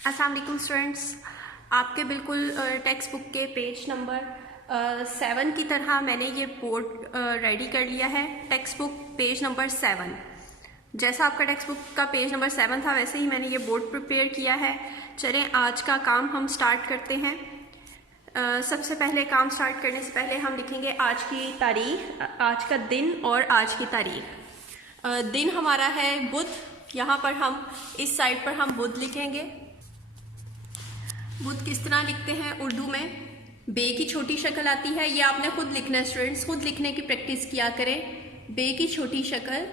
अस्सलाम वालेकुम स्टूडेंट्स, आपके बिल्कुल टेक्स्ट बुक के पेज नंबर 7 की तरह मैंने ये बोर्ड रेडी कर लिया है। टेक्स्ट बुक पेज नंबर 7, जैसा आपका टेक्स्ट बुक का पेज नंबर 7 था वैसे ही मैंने ये बोर्ड प्रिपेयर किया है। चलें आज का काम हम स्टार्ट करते हैं। सबसे पहले काम स्टार्ट करने से पहले हम लिखेंगे आज की तारीख, आज का दिन और आज की तारीख। दिन हमारा है बुध, यहाँ पर हम इस साइड पर हम बुध लिखेंगे। बुध किस तरह लिखते हैं उर्दू में? बे की छोटी शक्ल आती है, ये आपने खुद लिखना है स्टूडेंट्स, खुद लिखने की प्रैक्टिस किया करें। बे की छोटी शक्ल,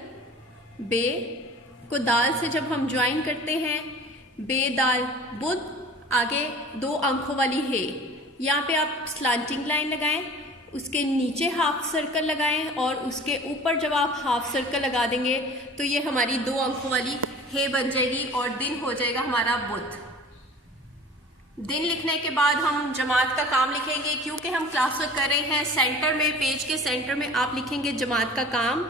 बे को दाल से जब हम ज्वाइन करते हैं, बे दाल बुध, आगे 2 अंकों वाली है। यहाँ पे आप स्लांटिंग लाइन लगाएं, उसके नीचे हाफ सर्कल लगाएं और उसके ऊपर जब आप हाफ सर्कल लगा देंगे तो ये हमारी 2 अंकों वाली है बन जाएगी और दिन हो जाएगा हमारा बुध। दिन लिखने के बाद हम जमात का काम लिखेंगे, क्योंकि हम क्लास वर्क कर रहे हैं। सेंटर में, पेज के सेंटर में आप लिखेंगे जमात का काम,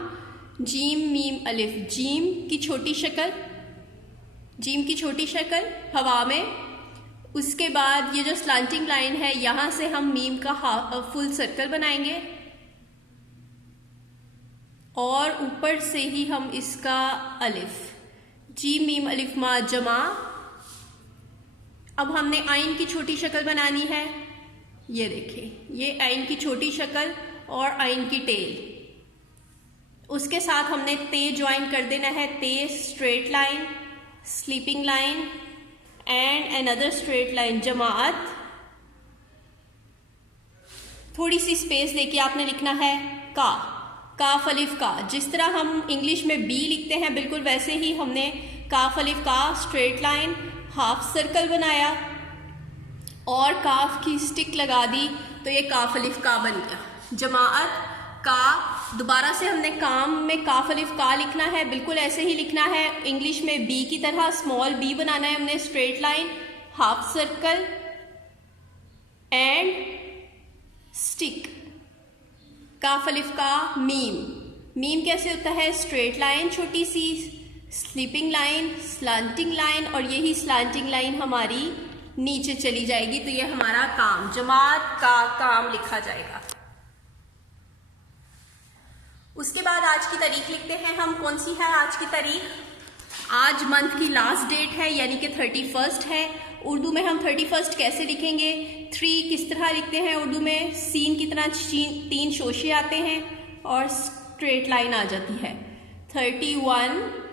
जीम मीम अलिफ। जीम की छोटी शक्ल, जीम की छोटी शक्ल हवा में। उसके बाद ये जो स्लांटिंग लाइन है यहां से हम मीम का फुल सर्कल बनाएंगे और ऊपर से ही हम इसका अलिफ, जीम मीम अलिफ मा जमा। अब हमने आइन की छोटी शक्ल बनानी है, ये देखिए, ये आइन की छोटी शक्ल और आइन की टेल। उसके साथ हमने ते ज्वाइन कर देना है, ते straight line, sleeping line and another straight line, जमात। थोड़ी सी स्पेस लेके आपने लिखना है का, काफ अलिफ का। जिस तरह हम इंग्लिश में बी लिखते हैं बिल्कुल वैसे ही हमने काफ अलिफ का, स्ट्रेट लाइन, हाफ सर्कल बनाया और काफ की स्टिक लगा दी तो ये काफ अलिफ का बन गया। जमात का, दोबारा से हमने काम में काफ अलिफ का लिखना है, बिल्कुल ऐसे ही लिखना है इंग्लिश में बी की तरह, स्मॉल बी बनाना है हमने, straight line, half circle and stick. काफ अलिफ का मीम, मीम कैसे होता है? स्ट्रेट लाइन छोटी सी, स्लीपिंग लाइन, स्लांटिंग लाइन और यही स्लांटिंग लाइन हमारी नीचे चली जाएगी तो ये हमारा काम, जमात का काम लिखा जाएगा। उसके बाद आज की तारीख लिखते हैं हम। कौन सी है आज की तारीख? आज मंथ की लास्ट डेट है यानी कि 31 है। उर्दू में हम 31 कैसे लिखेंगे? 3 किस तरह लिखते हैं उर्दू में? सीन की तरह 3 शोशे आते हैं और स्ट्रेट लाइन आ जाती है। 31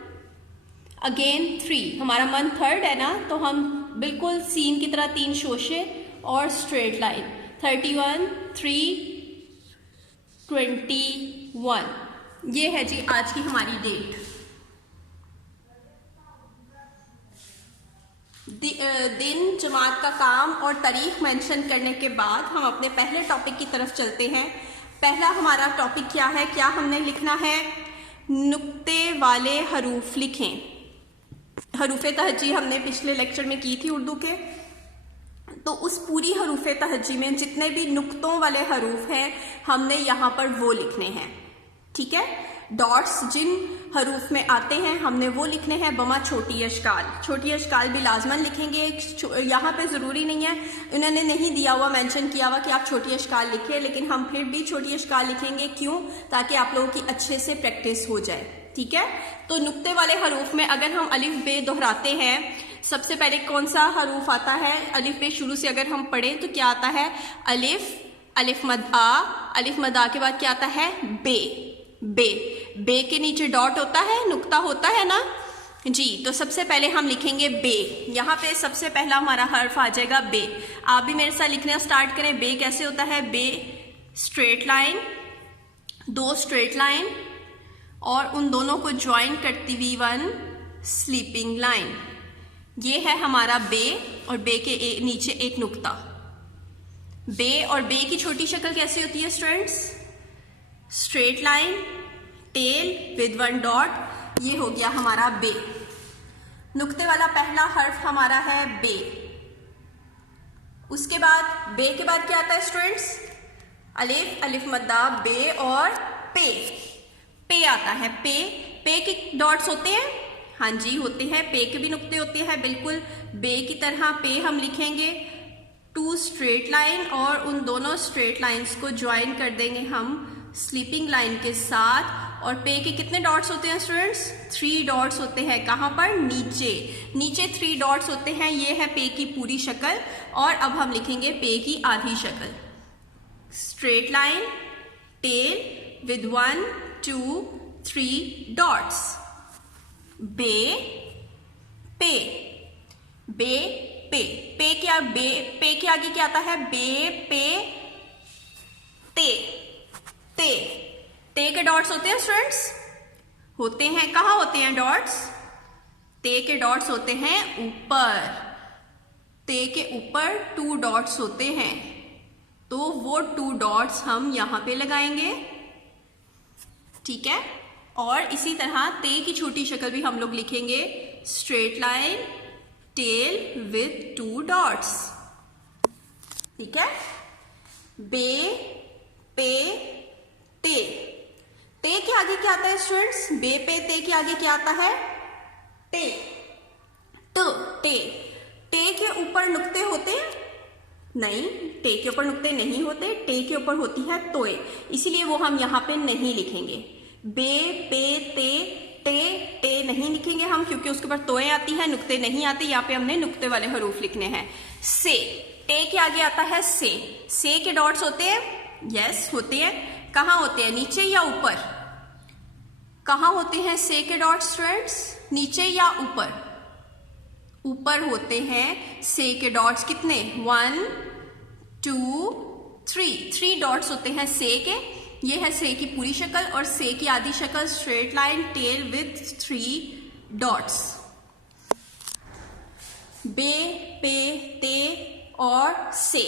अगेन 3, हमारा मंथ 3 है ना, तो हम बिल्कुल सीन की तरह 3 शोशे और स्ट्रेट लाइन। 31 3 21, ये है जी आज की हमारी डेट। दिन, जमात का काम और तारीख मेंशन करने के बाद हम अपने पहले टॉपिक की तरफ चलते हैं। पहला हमारा टॉपिक क्या है? क्या हमने लिखना है? नुक्ते वाले हरूफ लिखें। हरूफ तहज्जी हमने पिछले लेक्चर में की थी उर्दू के, तो उस पूरी हरूफ तहज्जी में जितने भी नुक्तों वाले हरूफ हैं हमने यहाँ पर वो लिखने हैं, ठीक है। डॉट्स जिन हरूफ में आते हैं हमने वो लिखने हैं, बमा छोटी अशकाल। छोटी अशकाल भी लाजमन लिखेंगे, यहाँ पे ज़रूरी नहीं है, इन्होंने नहीं दिया हुआ, मेंशन किया हुआ कि आप छोटी अशकाल लिखिए, लेकिन हम फिर भी छोटी अशकाल लिखेंगे। क्यों? ताकि आप लोगों की अच्छे से प्रैक्टिस हो जाए, ठीक है। तो नुक्ते वाले हरूफ में अगर हम अलिफ बे दोहराते हैं, सबसे पहले कौन सा हरूफ आता है? अलिफ बे शुरू से अगर हम पढ़ें तो क्या आता है? अलिफ, अलिफ मद आ, अलिफ मद आ के बाद क्या आता है? बे। बे, बे के नीचे डॉट होता है, नुक्ता होता है ना जी। तो सबसे पहले हम लिखेंगे बे। यहाँ पे सबसे पहला हमारा हर्फ आ जाएगा बे। आप भी मेरे साथ लिखना स्टार्ट करें। बे कैसे होता है? बे स्ट्रेट लाइन, 2 स्ट्रेट लाइन और उन दोनों को ज्वाइन करती हुई 1 स्लीपिंग लाइन। ये है हमारा बे और बे के नीचे एक नुक्ता। बे और बे की छोटी शक्ल कैसे होती है students? Straight line, tail with 1 dot, ये हो गया हमारा बे। नुक्ते वाला पहला हर्फ हमारा है बे। उसके बाद बे के बाद क्या आता है स्टूडेंट्स? अलिफ, अलिफ मद्दा, बे और पे। पे आता है, पे। पे के डॉट्स होते हैं हाँ जी होते हैं, पे के भी नुक्ते होते हैं, बिल्कुल बे की तरह पे हम लिखेंगे। 2 स्ट्रेट लाइन और उन दोनों स्ट्रेट लाइंस को ज्वाइन कर देंगे हम स्लीपिंग लाइन के साथ। और पे के कितने डॉट्स होते हैं स्टूडेंट्स? 3 डॉट्स होते हैं। कहाँ पर? नीचे, नीचे 3 डॉट्स होते हैं। ये है पे की पूरी शक्ल। और अब हम लिखेंगे पे की आधी शक्ल। Straight line, tail with 1 2 3 dots. बे पे, बे पे, पे क्या, बे पे के आगे क्या आता है? बे पे ते, ते, ते के डॉट्स होते हैं स्टूडेंट्स, होते हैं। कहाँ होते हैं डॉट्स? ते के डॉट्स होते हैं ऊपर, ते के ऊपर 2 डॉट्स होते हैं, तो वो 2 डॉट्स हम यहां पे लगाएंगे, ठीक है। और इसी तरह ते की छोटी शक्ल भी हम लोग लिखेंगे, straight line, tail with 2 dots, ठीक है। बे पे ते, ते के आगे क्या आता है स्टूडेंट्स? बे पे ते के आगे क्या आता है? टे, तो टे, टे के ऊपर नुक्ते होते हैं? नहीं, टे के ऊपर नुक्ते नहीं होते, टे के ऊपर होती है तोए, इसीलिए वो हम यहाँ पे नहीं लिखेंगे। बे पे ते, टे टे नहीं लिखेंगे हम, क्योंकि उसके ऊपर तोए आती है, नुक्ते नहीं आते। यहाँ पे हमने नुक्ते वाले हरूफ लिखने हैं। से, टे के आगे आता है से के डॉट्स होते हैं? यस होते हैं। कहाँ होते हैं? नीचे या ऊपर? कहाँ होते हैं से के डॉट्स स्टूडेंट्स? नीचे या ऊपर? ऊपर होते हैं से के डॉट्स। कितने? 1 2 3 डॉट्स होते हैं से के। ये है से की पूरी शक्ल, और से की आधी शक्ल straight line, tail with 3 dots. बे पे ते और से,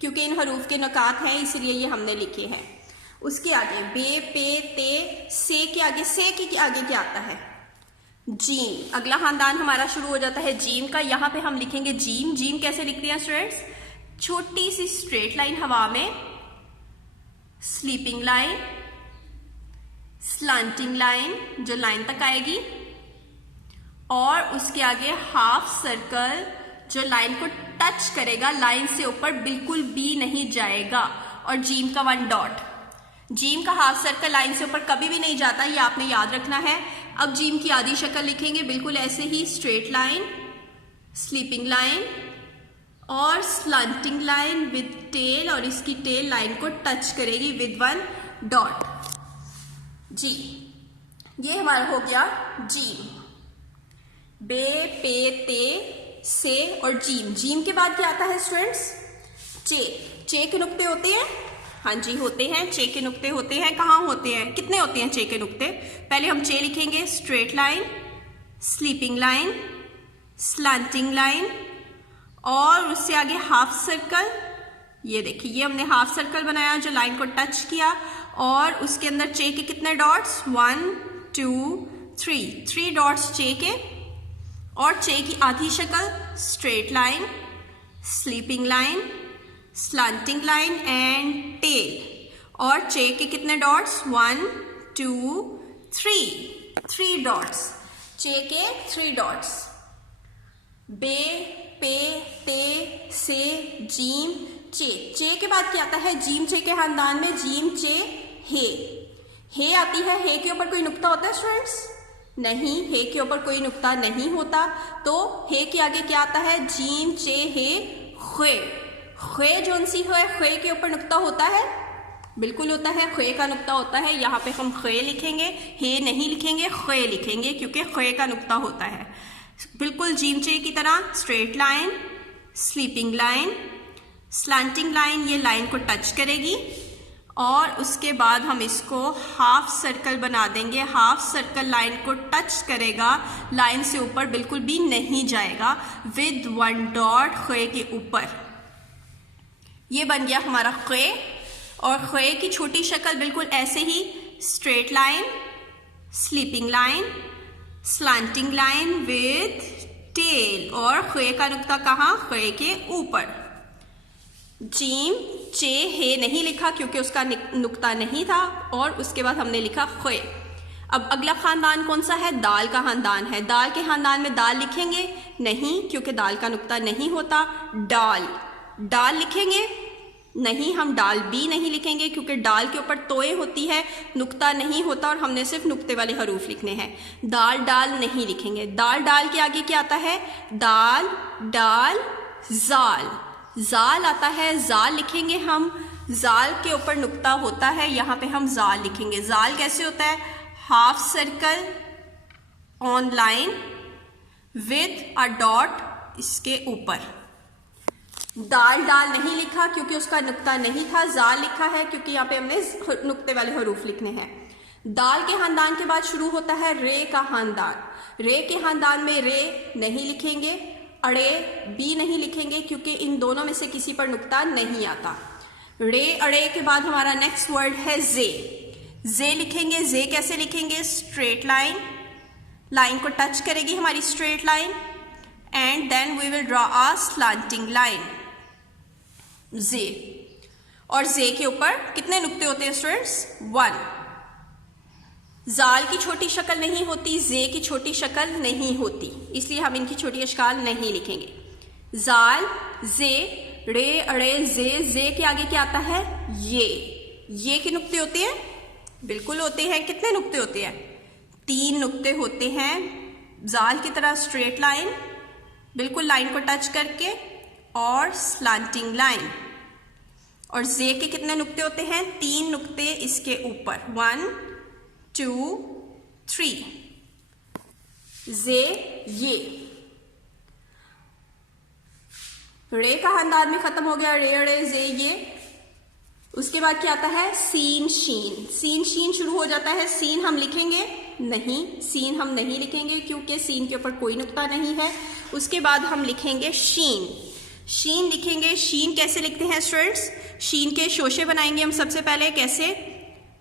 क्योंकि इन हरूफ के नुकात हैं इसलिए ये हमने लिखे हैं। उसके आगे बे पे ते, से के आगे, से के आगे क्या आता है? जीम। अगला खानदान हमारा शुरू हो जाता है जीम का। यहाँ पे हम लिखेंगे जीम। जीम कैसे लिखते हैं स्टूडेंट्स? छोटी सी स्ट्रेट लाइन हवा में, स्लीपिंग लाइन, स्लांटिंग लाइन जो लाइन तक आएगी, और उसके आगे हाफ सर्कल जो लाइन को टच करेगा, लाइन से ऊपर बिल्कुल भी नहीं जाएगा, और जीम का 1 डॉट। जीम का हाफ सर्कल लाइन से ऊपर कभी भी नहीं जाता, ये आपने याद रखना है। अब जीम की आधी शक्ल लिखेंगे बिल्कुल ऐसे ही, स्ट्रेट लाइन, स्लीपिंग लाइन और स्लंटिंग लाइन विद टेल, और इसकी टेल लाइन को टच करेगी विद 1 डॉट। जी, ये हमारा हो गया जीम। बे पे ते से और जीम। जीम के बाद क्या आता है स्टूडेंट्स? चे। चे के नुक्ते होते हैं? हाँ जी होते हैं, चे के नुक्ते होते हैं। कहाँ होते हैं? कितने होते हैं चे के नुक्ते? पहले हम चे लिखेंगे, straight line, sleeping line, slanting line, और उससे आगे हाफ सर्कल। ये देखिए, ये हमने हाफ सर्कल बनाया जो लाइन को टच किया, और उसके अंदर चे के कितने डॉट्स? 1 2 3 डॉट्स चे के, और चे की आधी शक्ल straight line, sleeping line, slanting line and tail, और चे के कितने डॉट्स? 1 2 3 डॉट्स, चे के 3 डॉट्स। बे पे ते से जीम चे। चे के बाद क्या आता है? जीम चे के खानदान में जीम चे हे आती है। हे के ऊपर कोई नुक्ता होता है स्टूडेंट्स? नहीं, हे के ऊपर कोई नुक्ता नहीं होता, तो हे के आगे क्या आता है? जीम चे हे खे। खे जोन सी है, खे के ऊपर नुक्ता होता है? बिल्कुल होता है, खे का नुक्ता होता है। यहाँ पे हम खे लिखेंगे, हे नहीं लिखेंगे, खे लिखेंगे, क्योंकि खे का नुक्ता होता है। बिल्कुल जीम चे की तरह straight line, sleeping line, slanting line, ये लाइन को टच करेगी, और उसके बाद हम इसको हाफ सर्कल बना देंगे। हाफ सर्कल लाइन को टच करेगा, लाइन से ऊपर बिल्कुल भी नहीं जाएगा, विद 1 डॉट खे के ऊपर। ये बन गया हमारा खे। और खे की छोटी शक्ल बिल्कुल ऐसे ही, straight line, sleeping line, slanting line with tail, और खे का नुक्ता कहाँ? खे के ऊपर। जीम चे हे नहीं लिखा क्योंकि उसका नुक्ता नहीं था, और उसके बाद हमने लिखा खे। अब अगला खानदान कौन सा है? दाल का खानदान है। दाल के खानदान में दाल लिखेंगे? नहीं, क्योंकि दाल का नुक्ता नहीं होता। डाल, डाल लिखेंगे? नहीं, हम डाल भी नहीं लिखेंगे क्योंकि डाल के ऊपर तोए होती है, नुक्ता नहीं होता और हमने सिर्फ नुक्ते वाले हरूफ लिखने हैं। दाल डाल नहीं लिखेंगे। दाल डाल के आगे क्या आता है? दाल डाल जाल, जाल आता है, जाल लिखेंगे हम। जाल के ऊपर नुक्ता होता है, यहाँ पे हम जाल लिखेंगे। जाल कैसे होता है? Half circle on line with a dot इसके ऊपर। दाल डाल नहीं लिखा क्योंकि उसका नुक्ता नहीं था। जाल लिखा है क्योंकि यहाँ पे हमने नुक्ते वाले हरूफ लिखने हैं। दाल के खानदान के बाद शुरू होता है रे का खानदान। रे के खानदान में रे नहीं लिखेंगे, अड़े भी नहीं लिखेंगे क्योंकि इन दोनों में से किसी पर नुक्ता नहीं आता। रे अड़े के बाद हमारा नेक्स्ट वर्ड है जे। जे लिखेंगे। जे कैसे लिखेंगे? स्ट्रेट लाइन, लाइन को टच करेगी हमारी straight line, and then we will draw a slanting line. जे, और जे के ऊपर कितने नुक्ते होते हैं स्टूडेंट्स? 1। जाल की छोटी शक्ल नहीं होती, जे की छोटी शक्ल नहीं होती, इसलिए हम इनकी छोटी अशकाल नहीं लिखेंगे। जाल, जे, रे अड़े जे। जे के आगे क्या आता है? ये के नुक्ते होते हैं? बिल्कुल होते हैं। कितने नुक्ते होते हैं? 3 नुक्ते होते हैं। जाल की तरह स्ट्रेट लाइन, बिल्कुल लाइन को टच करके, और स्लांटिंग लाइन। और जे के कितने नुक्ते होते हैं? 3 नुक्ते इसके ऊपर। 1 2 3। जे ये। रे का खानदान में खत्म हो गया। रे अड़े जे ये। उसके बाद क्या आता है? सीन शीन। सीन शीन शुरू हो जाता है। सीन हम लिखेंगे? नहीं, सीन हम नहीं लिखेंगे क्योंकि सीन के ऊपर कोई नुक्ता नहीं है। उसके बाद हम लिखेंगे शीन। शीन लिखेंगे। शीन कैसे लिखते हैं स्टूडेंट्स? शीन के शोशे बनाएंगे हम सबसे पहले। कैसे?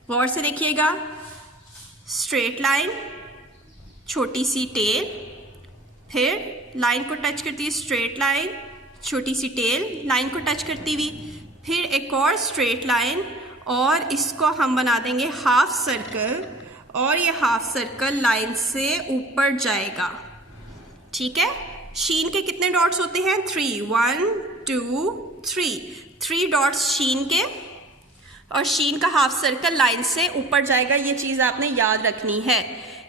गौर से देखिएगा। स्ट्रेट लाइन, छोटी सी टेल, फिर लाइन को टच करती हुई स्ट्रेट लाइन, छोटी सी टेल, लाइन को टच करती हुई, फिर एक और स्ट्रेट लाइन, और इसको हम बना देंगे हाफ सर्कल, और ये हाफ सर्कल लाइन से ऊपर जाएगा। ठीक है? शीन के कितने डॉट्स होते हैं? 3। 1 2 3। 3 डॉट्स शीन के, और शीन का हाफ सर्कल लाइन से ऊपर जाएगा। ये चीज़ आपने याद रखनी है।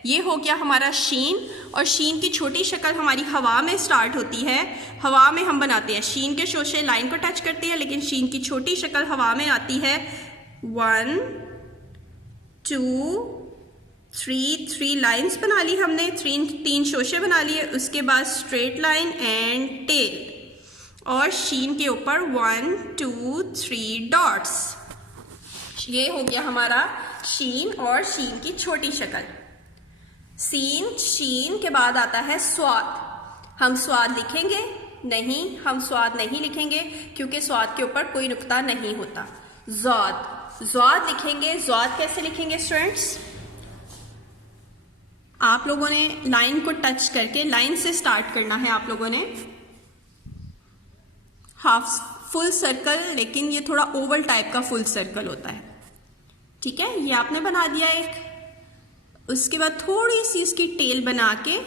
ये हो गया हमारा शीन। और शीन की छोटी शक्ल हमारी हवा में स्टार्ट होती है। हवा में हम बनाते हैं। शीन के शोशे लाइन को टच करते हैं, लेकिन शीन की छोटी शक्ल हवा में आती है। 1 2 3। 3 लाइन्स बना ली हमने, 3 शोशे बना लिए। उसके बाद स्ट्रेट लाइन एंड टेल, और शीन के ऊपर 1 2 3 डॉट्स। ये हो गया हमारा शीन और शीन की छोटी शक्ल। सीन शीन के बाद आता है स्वाद। हम स्वाद लिखेंगे? नहीं, हम स्वाद नहीं लिखेंगे क्योंकि स्वाद के ऊपर कोई नुक्ता नहीं होता। ज़ाद, ज़ाद लिखेंगे। ज़ाद कैसे लिखेंगे स्टूडेंट्स? आप लोगों ने लाइन को टच करके, लाइन से स्टार्ट करना है आप लोगों ने। हाफ फुल सर्कल, लेकिन ये थोड़ा ओवल टाइप का फुल सर्कल होता है। ठीक है? ये आपने बना दिया एक। उसके बाद थोड़ी सी इसकी टेल बना के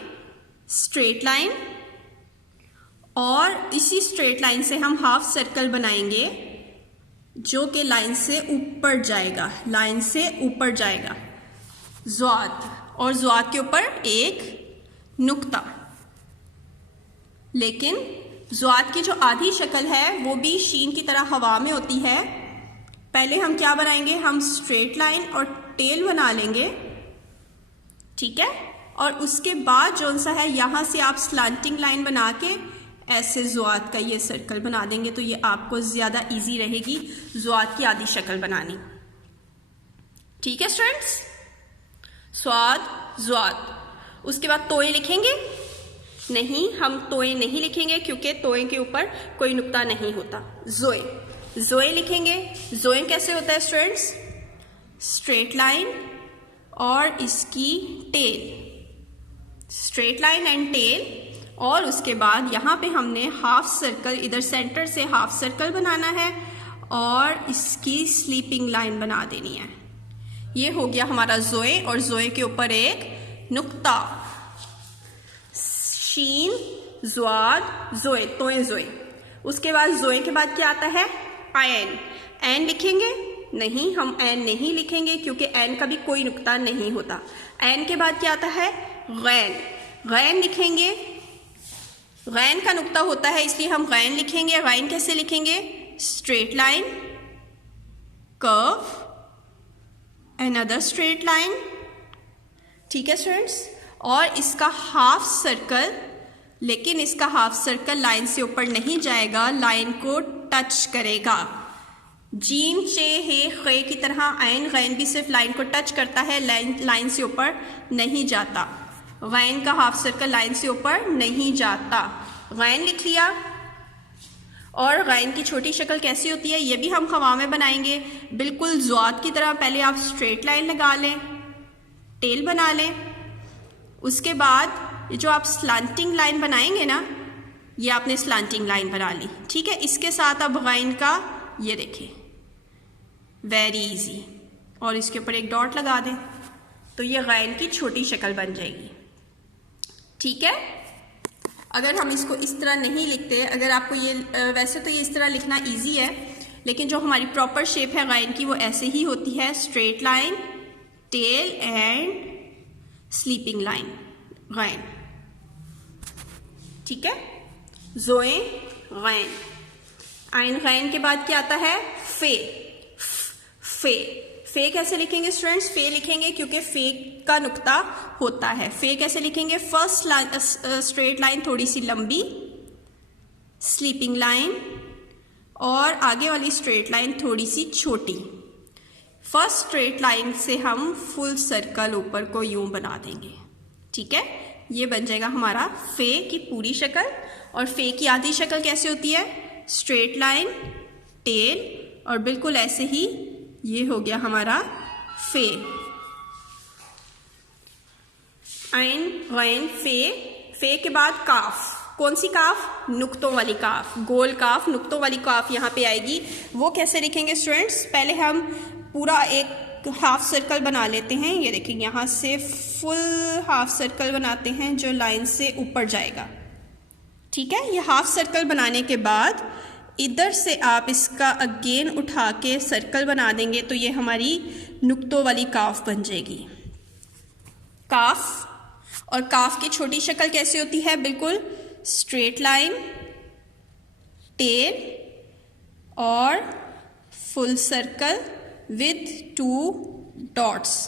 स्ट्रेट लाइन, और इसी स्ट्रेट लाइन से हम हाफ सर्कल बनाएंगे जो कि लाइन से ऊपर जाएगा, लाइन से ऊपर जाएगा। ज़्वाद, और ज़्वाद के ऊपर एक नुक्ता। लेकिन ज़्वाद की जो आधी शक्ल है वो भी शीन की तरह हवा में होती है। पहले हम क्या बनाएंगे? हम स्ट्रेट लाइन और टेल बना लेंगे। ठीक है? और उसके बाद जो सा है यहाँ से आप स्लांटिंग लाइन बना के ऐसे ज़्वाद का ये सर्कल बना देंगे, तो ये आपको ज़्यादा इजी रहेगी ज़्वाद की आधी शक्ल बनानी। ठीक है स्टूडेंट्स? स्वाद, ज़्वाद। उसके बाद तोए लिखेंगे? नहीं, हम तोए नहीं लिखेंगे क्योंकि तोए के ऊपर कोई नुक्ता नहीं होता। ज़ोए, ज़ोए लिखेंगे। ज़ोए कैसे होता है स्टूडेंट्स? स्ट्रेट लाइन और इसकी tail, straight line and tail, और उसके बाद यहाँ पे हमने हाफ सर्कल, इधर सेंटर से हाफ सर्कल बनाना है और इसकी स्लीपिंग लाइन बना देनी है। ये हो गया हमारा जोए, और जोए के ऊपर एक नुक्ता, शीन, ज़्वाद, जोए, तोए जोए। उसके बाद जोए के बाद क्या आता है? एन। एन लिखेंगे? नहीं, हम एन नहीं लिखेंगे क्योंकि एन का भी कोई नुक्ता नहीं होता। एन के बाद क्या आता है? गैन। गैन लिखेंगे? गैन का नुक्ता होता है इसलिए हम गैन लिखेंगे। गैन कैसे लिखेंगे? Straight line, curve, another straight line. ठीक है स्टूडेंट्स, और इसका हाफ सर्कल, लेकिन इसका हाफ सर्कल लाइन से ऊपर नहीं जाएगा, लाइन को टच करेगा। जीम, चे, हे, खे की तरह ऐन, गैन भी सिर्फ लाइन को टच करता है, लाइन से ऊपर नहीं जाता। गैन का हाफ सर्कल लाइन से ऊपर नहीं जाता। गैन लिख लिया। और गैन की छोटी शक्ल कैसी होती है ये भी हम खवा में बनाएंगे, बिल्कुल ज़्वाद की तरह। पहले आप स्ट्रेट लाइन लगा लें, टेल बना लें, उसके बाद जो आप स्लांटिंग लाइन बनाएंगे ना, ये आपने स्लांटिंग लाइन बना ली। ठीक है, इसके साथ अब गैन का ये देखें, वेरी इजी, और इसके ऊपर एक डॉट लगा दें तो ये गैन की छोटी शक्ल बन जाएगी। ठीक है, अगर हम इसको इस तरह नहीं लिखते, अगर आपको ये वैसे तो ये इस तरह लिखना इजी है, लेकिन जो हमारी प्रॉपर शेप है गैन की वो ऐसे ही होती है, straight line, tail and sleeping line, गैन। ठीक है, जोए, गैन। आइन गैन के बाद क्या आता है? फे। फे, फे कैसे लिखेंगे स्टूडेंट्स? फे लिखेंगे क्योंकि फे का नुक्ता होता है। फे कैसे लिखेंगे? फर्स्ट लाइन स्ट्रेट लाइन थोड़ी सी लंबी, स्लीपिंग लाइन, और आगे वाली स्ट्रेट लाइन थोड़ी सी छोटी। फर्स्ट स्ट्रेट लाइन से हम फुल सर्कल ऊपर को यूं बना देंगे। ठीक है, ये बन जाएगा हमारा फे की पूरी शक्ल। और फे की आधी शक्ल कैसे होती है? स्ट्रेट लाइन, टेल, और बिल्कुल ऐसे ही ये हो गया हमारा फे। आइन, गैन, फे। फे के बाद काफ। कौन सी काफ? नुक्तों वाली काफ, गोल काफ, नुक्तों वाली काफ यहाँ पे आएगी। वो कैसे लिखेंगे स्टूडेंट्स? पहले हम पूरा एक हाफ सर्कल बना लेते हैं। ये देखिए, यहाँ से फुल हाफ सर्कल बनाते हैं जो लाइन से ऊपर जाएगा। ठीक है, ये हाफ सर्कल बनाने के बाद इधर से आप इसका अगेन उठा के सर्कल बना देंगे तो ये हमारी नुक्तों वाली काफ बन जाएगी, काफ। और काफ की छोटी शक्ल कैसी होती है? बिल्कुल स्ट्रेट लाइन, टेल, और फुल सर्कल विद 2 डॉट्स,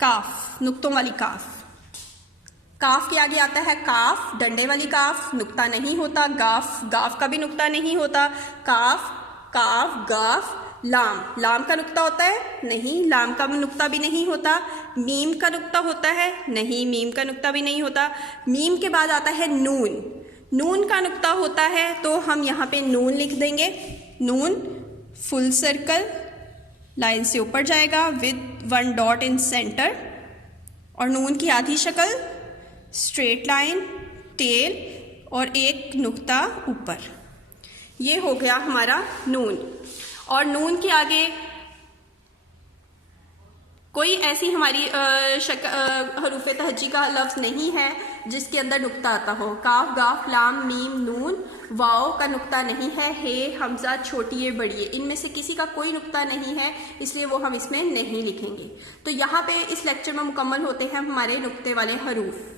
काफ, नुक्तों वाली काफ। काफ के आगे आता है काफ, डंडे वाली काफ, नुक्ता नहीं होता। गाफ, गाफ का भी नुक्ता नहीं होता। काफ, काफ, गाफ, लाम, लाम का नुक्ता होता है? नहीं, लाम का नुक्ता भी नहीं होता। मीम का नुक्ता होता है? नहीं, मीम का नुक्ता भी नहीं होता। मीम के बाद आता है नून, नून का नुक्ता होता है तो हम यहाँ पे नून लिख देंगे। नून, फुल सर्कल, लाइन से ऊपर जाएगा विद 1 डॉट इन सेंटर, और नून की आधी शक्ल स्ट्रेट लाइन, टेल, और एक नुक्ता ऊपर। ये हो गया हमारा नून। और नून के आगे कोई ऐसी हमारी हरूफ तहज्जी का लफ्ज़ नहीं है जिसके अंदर नुक्ता आता हो। काफ, गाफ, लाम, मीम, नून, वाव का नुक्ता नहीं है। हे, हमजा, छोटी ये, बड़ी ये, इनमें से किसी का कोई नुक्ता नहीं है, इसलिए वो हम इसमें नहीं लिखेंगे। तो यहाँ पे इस लेक्चर में मुकम्मल होते हैं हमारे नुक्ते वाले हरूफ।